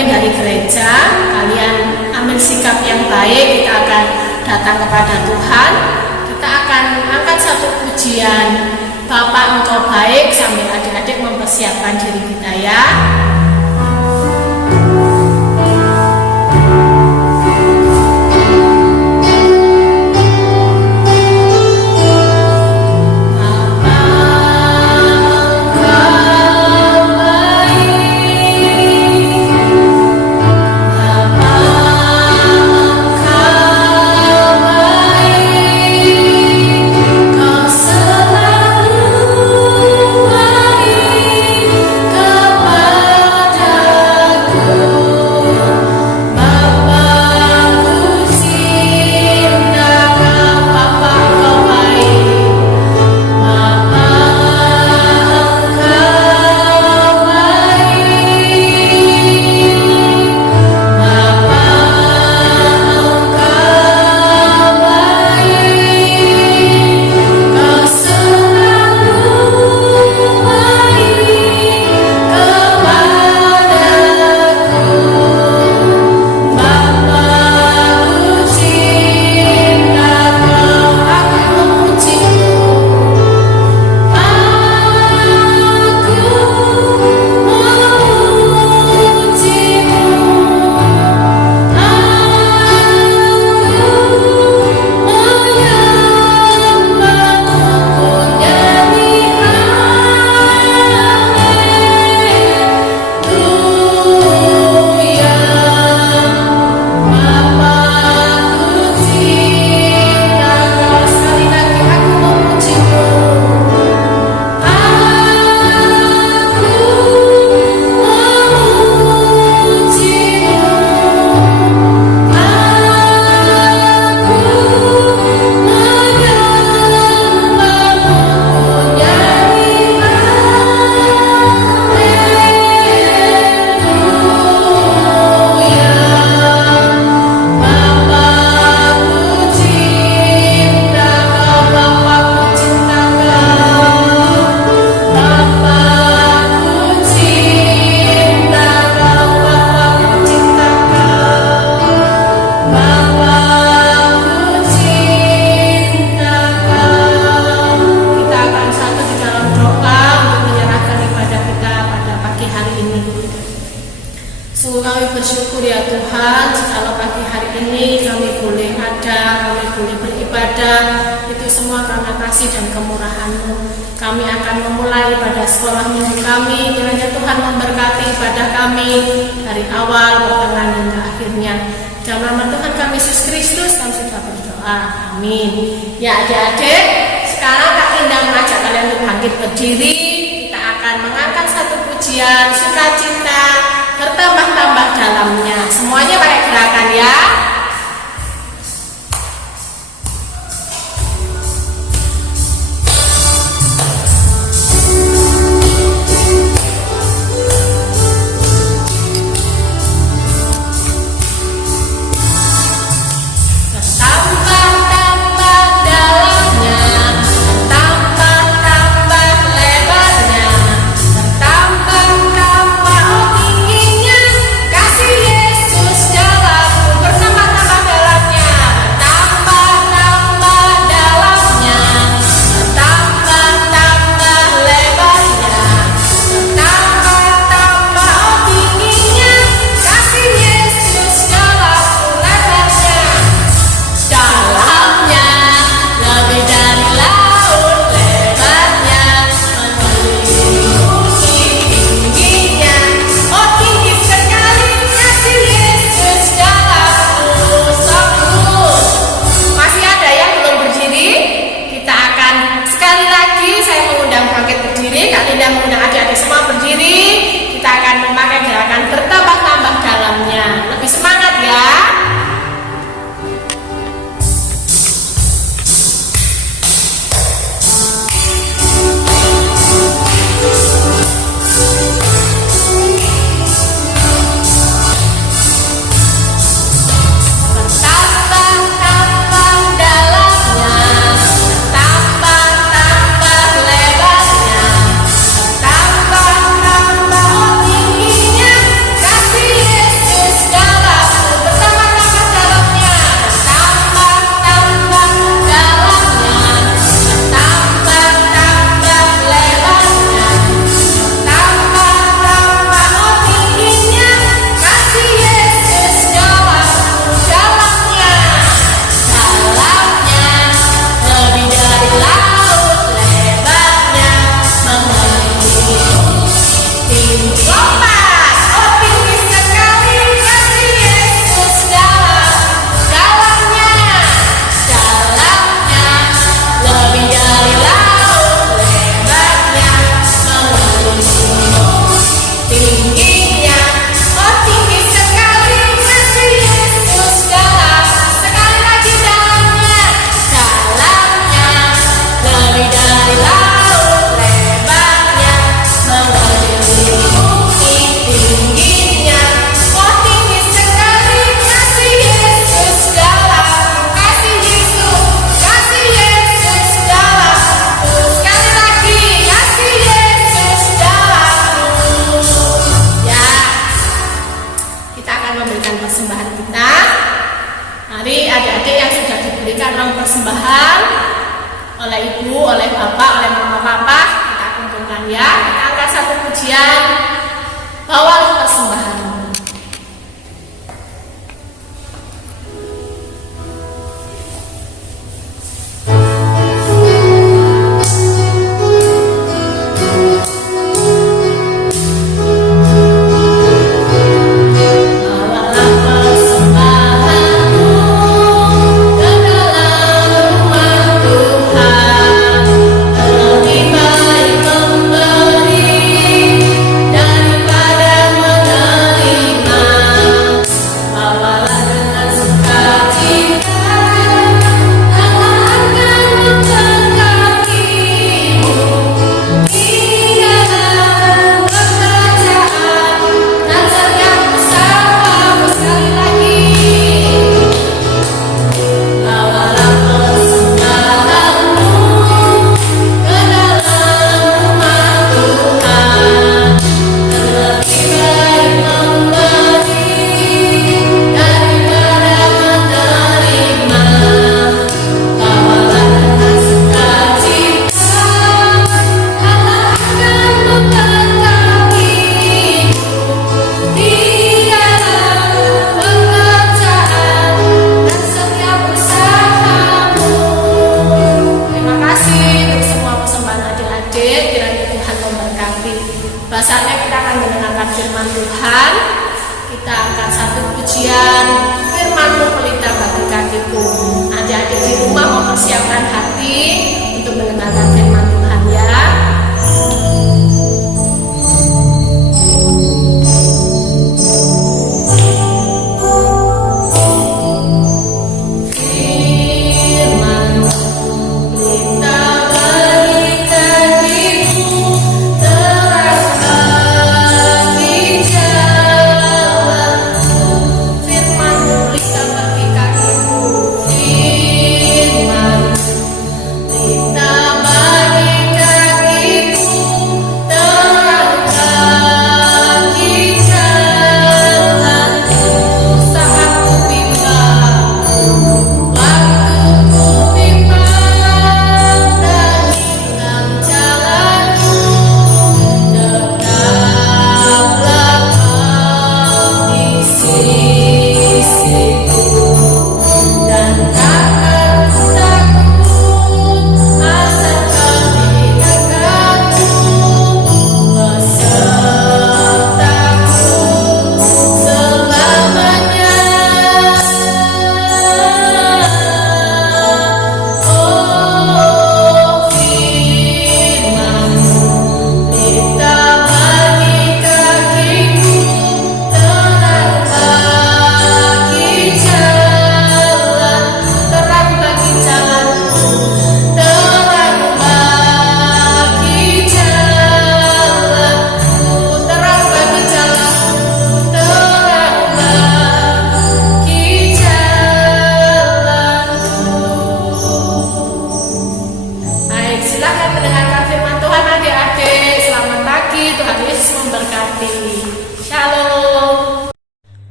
pimpin dari gereja, kalian ambil sikap yang baik, kita akan datang kepada Tuhan. Kita akan angkat satu pujian, Bapa Engkau baik, sambil adik-adik mempersiapkan diri kita ya. Kasih Yesus persembahan kita. Mari adik-adik yang sudah diberikan uang persembahan oleh ibu, oleh bapak, oleh mama papa, kita kumpulkan ya. Kita angkat satu pujian, bawalah persembahan. Bahasanya kita akan mendengarkan firman Tuhan. Kita akan satu pujian, firman-Mu pelita bagi kakiku. Adik-adik di rumah mempersiapkan hati untuk mendengarkan firman Tuhan ya.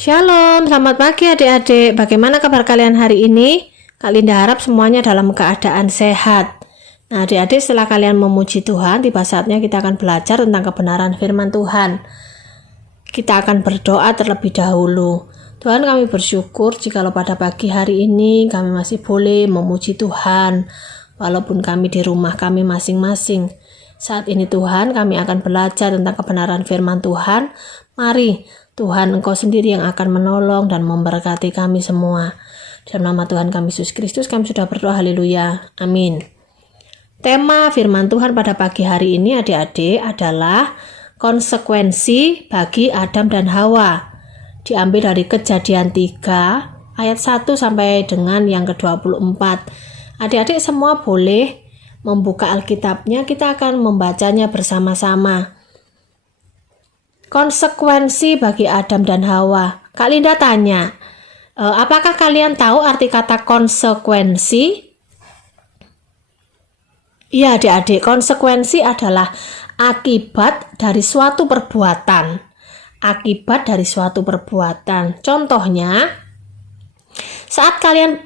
Shalom, selamat pagi adik-adik. Bagaimana kabar kalian hari ini? Kak Linda harap semuanya dalam keadaan sehat. Nah adik-adik, setelah kalian memuji Tuhan, tiba saatnya kita akan belajar tentang kebenaran firman Tuhan. Kita akan berdoa terlebih dahulu. Tuhan, kami bersyukur jikalau pada pagi hari ini kami masih boleh memuji Tuhan, walaupun kami di rumah kami masing-masing. Saat ini Tuhan, kami akan belajar tentang kebenaran firman Tuhan. Mari Tuhan, Engkau sendiri yang akan menolong dan memberkati kami semua. Dalam nama Tuhan kami Yesus Kristus, kami sudah berdoa, haleluya, amin. Tema firman Tuhan pada pagi hari ini adik-adik adalah konsekuensi bagi Adam dan Hawa. Diambil dari Kejadian 3 ayat 1 sampai dengan yang ke-24. Adik-adik semua boleh membuka Alkitabnya, kita akan membacanya bersama-sama. Konsekuensi bagi Adam dan Hawa. Kak Linda tanya, apakah kalian tahu arti kata konsekuensi? Iya adik-adik, konsekuensi adalah akibat dari suatu perbuatan akibat dari suatu perbuatan. Contohnya, saat kalian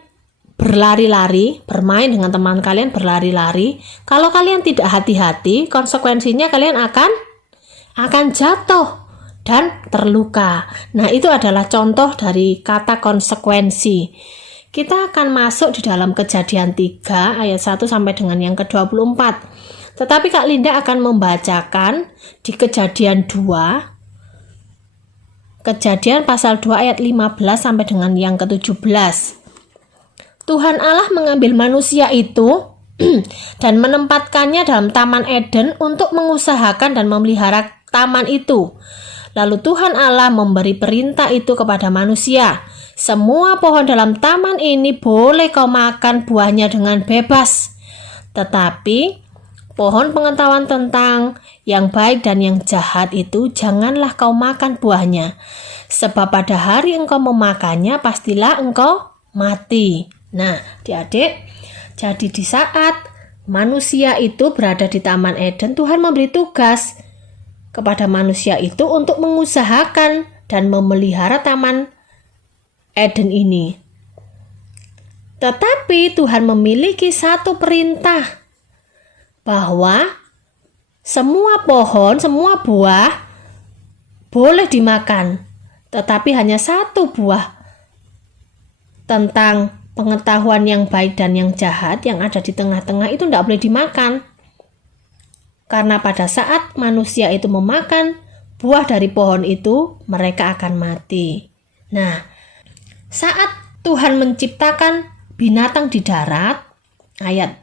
berlari-lari, bermain dengan teman kalian berlari-lari, kalau kalian tidak hati-hati, konsekuensinya kalian akan jatuh dan terluka. Nah, itu adalah contoh dari kata konsekuensi. Kita akan masuk di dalam Kejadian 3 ayat 1 sampai dengan yang ke-24. Tetapi Kak Linda akan membacakan di Kejadian 2, Kejadian pasal 2 ayat 15 sampai dengan yang ke-17. Tuhan Allah mengambil manusia itu dan menempatkannya dalam Taman Eden untuk mengusahakan dan memelihara taman itu. Lalu Tuhan Allah memberi perintah itu kepada manusia. Semua pohon dalam taman ini boleh kau makan buahnya dengan bebas. Tetapi pohon pengetahuan tentang yang baik dan yang jahat itu janganlah kau makan buahnya. Sebab pada hari engkau memakannya pastilah engkau mati. Nah, adik-adik, jadi di saat manusia itu berada di Taman Eden, Tuhan memberi tugas kepada manusia itu untuk mengusahakan dan memelihara Taman Eden ini. Tetapi Tuhan memiliki satu perintah bahwa semua pohon, semua buah boleh dimakan, tetapi hanya satu buah tentang pengetahuan yang baik dan yang jahat yang ada di tengah-tengah itu tidak boleh dimakan. Karena pada saat manusia itu memakan buah dari pohon itu, mereka akan mati. Nah, saat Tuhan menciptakan binatang di darat, ayat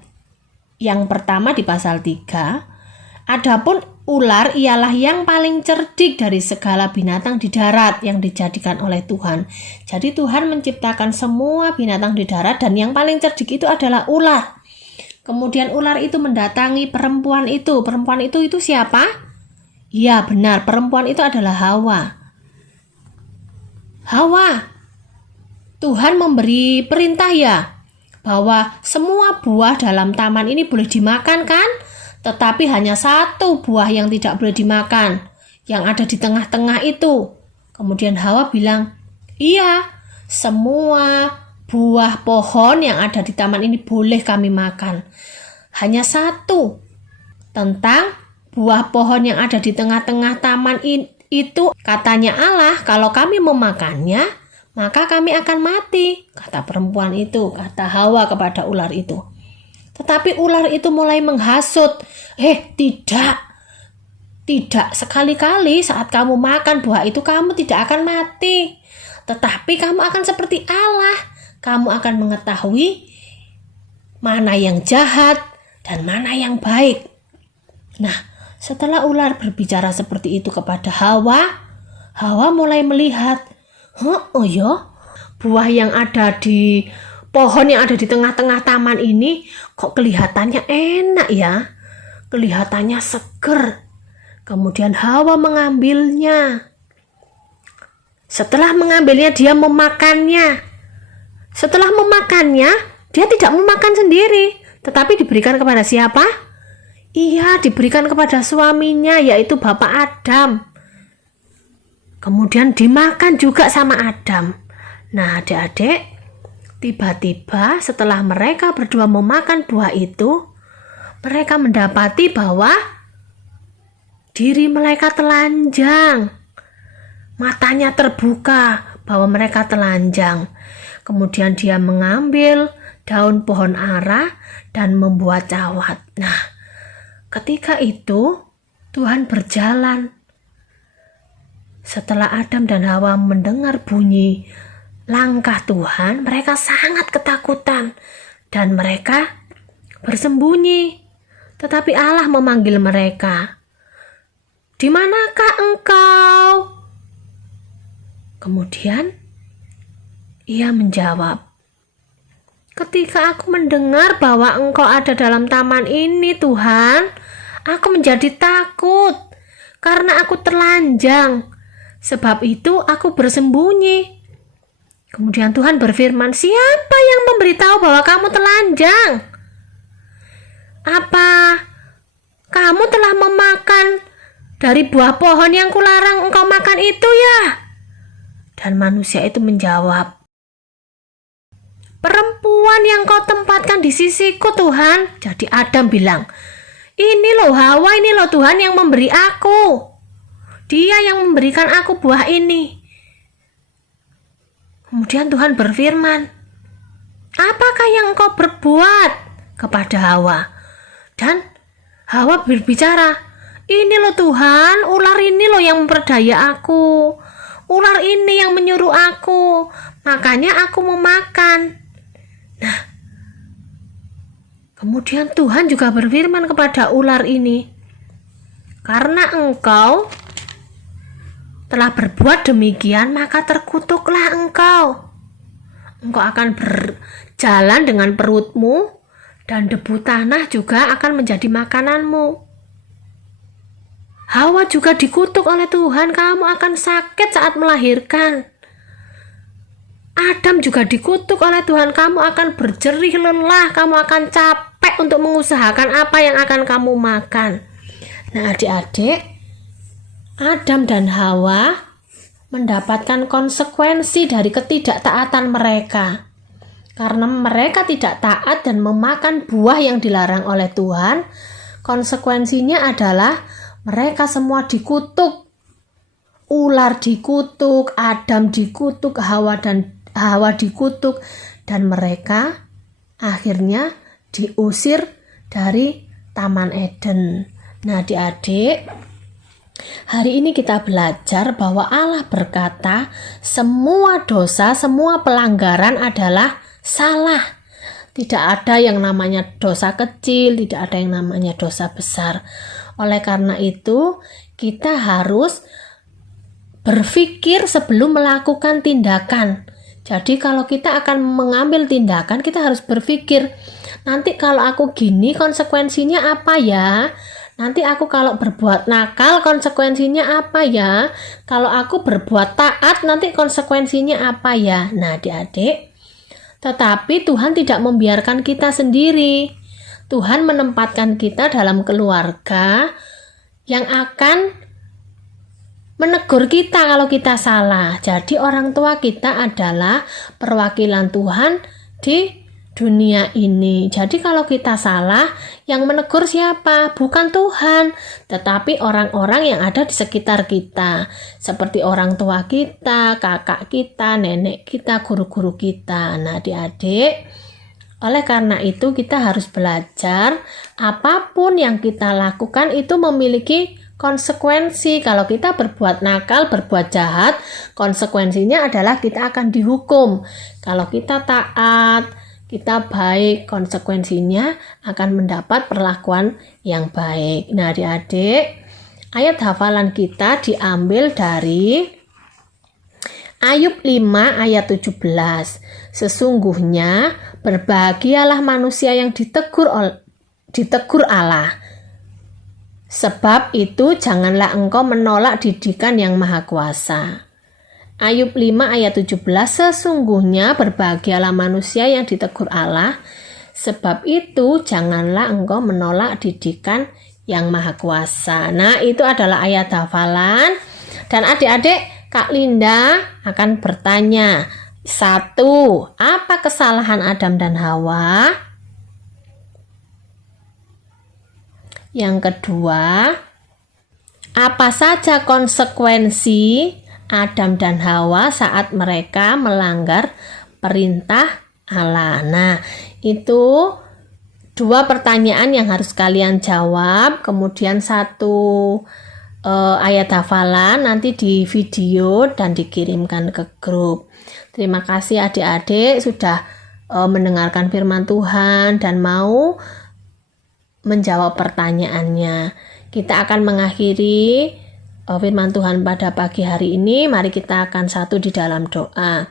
yang pertama di pasal 3, adapun ular ialah yang paling cerdik dari segala binatang di darat yang dijadikan oleh Tuhan. Jadi Tuhan menciptakan semua binatang di darat dan yang paling cerdik itu adalah ular. Kemudian ular itu mendatangi perempuan itu. Perempuan itu siapa? Ya benar, perempuan itu adalah Hawa. Hawa, Tuhan memberi perintah ya bahwa semua buah dalam taman ini boleh dimakan kan? Tetapi hanya satu buah yang tidak boleh dimakan, yang ada di tengah-tengah itu. Kemudian Hawa bilang, iya, semua buah pohon yang ada di taman ini boleh kami makan. Hanya satu, tentang buah pohon yang ada di tengah-tengah taman itu, katanya Allah, kalau kami memakannya, maka kami akan mati, kata perempuan itu, kata Hawa kepada ular itu. Tetapi ular itu mulai menghasut, tidak, sekali-kali saat kamu makan buah itu kamu tidak akan mati. Tetapi kamu akan seperti Allah, kamu akan mengetahui mana yang jahat dan mana yang baik. Nah, setelah ular berbicara seperti itu kepada Hawa, Hawa mulai melihat, oh ya, buah yang ada di pohon yang ada di tengah-tengah taman ini kok kelihatannya enak ya, kelihatannya seger. Kemudian Hawa mengambilnya. Setelah mengambilnya, dia memakannya. Setelah memakannya, dia tidak memakan sendiri, tetapi diberikan kepada siapa? Iya, diberikan kepada suaminya, yaitu Bapak Adam. Kemudian dimakan juga sama Adam. Nah, adik-adik, tiba-tiba setelah mereka berdua memakan buah itu, mereka mendapati bahwa diri mereka telanjang. Matanya terbuka bahwa mereka telanjang. Kemudian dia mengambil daun pohon ara dan membuat cawat. Nah, ketika itu Tuhan berjalan. Setelah Adam dan Hawa mendengar bunyi langkah Tuhan, mereka sangat ketakutan dan mereka bersembunyi. Tetapi Allah memanggil mereka, "Di manakah engkau?" Kemudian ia menjawab, "Ketika aku mendengar bahwa engkau ada dalam taman ini, Tuhan, aku menjadi takut karena aku telanjang. Sebab itu aku bersembunyi." Kemudian Tuhan berfirman, "Siapa yang memberitahu bahwa kamu telanjang? Apa kamu telah memakan dari buah pohon yang kularang engkau makan itu ya?" Dan manusia itu menjawab, "Perempuan yang kau tempatkan di sisiku, Tuhan." Jadi Adam bilang, "Ini loh Hawa, ini loh Tuhan yang memberi aku. Dia yang memberikan aku buah ini." Kemudian Tuhan berfirman, "Apakah yang engkau berbuat?" kepada Hawa. Dan Hawa berbicara, "Ini loh Tuhan, ular ini loh yang memperdaya aku. Ular ini yang menyuruh aku, makanya aku mau makan." Nah, kemudian Tuhan juga berfirman kepada ular ini, "Karena engkau telah berbuat demikian, maka terkutuklah engkau. Engkau akan berjalan dengan perutmu, dan debu tanah juga akan menjadi makananmu." Hawa juga dikutuk oleh Tuhan, "Kamu akan sakit saat melahirkan." Adam juga dikutuk oleh Tuhan, "Kamu akan berjerih lelah, kamu akan capek untuk mengusahakan apa yang akan kamu makan." Nah, adik-adik, Adam dan Hawa mendapatkan konsekuensi dari ketidaktaatan mereka. Karena mereka tidak taat dan memakan buah yang dilarang oleh Tuhan, konsekuensinya adalah mereka semua dikutuk. Ular dikutuk, Adam dikutuk, Hawa dikutuk, dan mereka akhirnya diusir dari Taman Eden. Nah, adik-adik, hari ini kita belajar bahwa Allah berkata, semua dosa, semua pelanggaran adalah salah. Tidak ada yang namanya dosa kecil, tidak ada yang namanya dosa besar. Oleh karena itu, kita harus berpikir sebelum melakukan tindakan. Jadi kalau kita akan mengambil tindakan, kita harus berpikir, nanti kalau aku gini konsekuensinya apa ya? Nanti aku kalau berbuat nakal konsekuensinya apa ya? Kalau aku berbuat taat nanti konsekuensinya apa ya? Nah, adik-adik, tetapi Tuhan tidak membiarkan kita sendiri. Tuhan menempatkan kita dalam keluarga yang akan menegur kita kalau kita salah. Jadi orang tua kita adalah perwakilan Tuhan di dunia ini. Jadi kalau kita salah, yang menegur siapa? Bukan Tuhan, tetapi orang-orang yang ada di sekitar kita, seperti orang tua kita, kakak kita, nenek kita, guru-guru kita. Nah, adik-adik, oleh karena itu kita harus belajar apapun yang kita lakukan itu memiliki konsekuensi. Kalau kita berbuat nakal, berbuat jahat, konsekuensinya adalah kita akan dihukum. Kalau kita taat, kita baik, konsekuensinya akan mendapat perlakuan yang baik. Nah, adik-adik, ayat hafalan kita diambil dari Ayub 5 ayat 17. Sesungguhnya berbahagialah manusia yang ditegur Allah. Sebab itu janganlah engkau menolak didikan yang maha kuasa. Ayub 5 ayat 17. Sesungguhnya berbahagialah manusia yang ditegur Allah. Sebab itu janganlah engkau menolak didikan yang maha kuasa. Nah, itu adalah ayat hafalan. Dan adik-adik, Kak Linda akan bertanya, 1. Apa kesalahan Adam dan Hawa? Yang kedua, apa saja konsekuensi Adam dan Hawa saat mereka melanggar perintah Allah? Nah, itu 2 pertanyaan yang harus kalian jawab. Kemudian 1 ayat hafalan nanti di video dan dikirimkan ke grup. Terima kasih adik-adik sudah mendengarkan firman Tuhan dan mau menjawab pertanyaannya. Kita akan mengakhiri firman Tuhan pada pagi hari ini. Mari kita akan satu di dalam doa.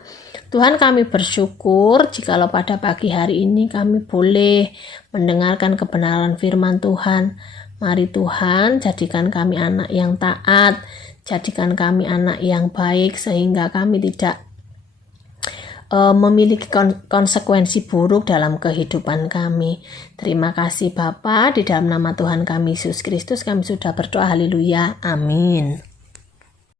Tuhan, kami bersyukur jikalau pada pagi hari ini kami boleh mendengarkan kebenaran firman Tuhan. Mari Tuhan, jadikan kami anak yang taat, jadikan kami anak yang baik sehingga kami tidak memiliki konsekuensi buruk dalam kehidupan kami. Terima kasih Bapa, di dalam nama Tuhan kami Yesus Kristus kami sudah berdoa, haleluya, amin.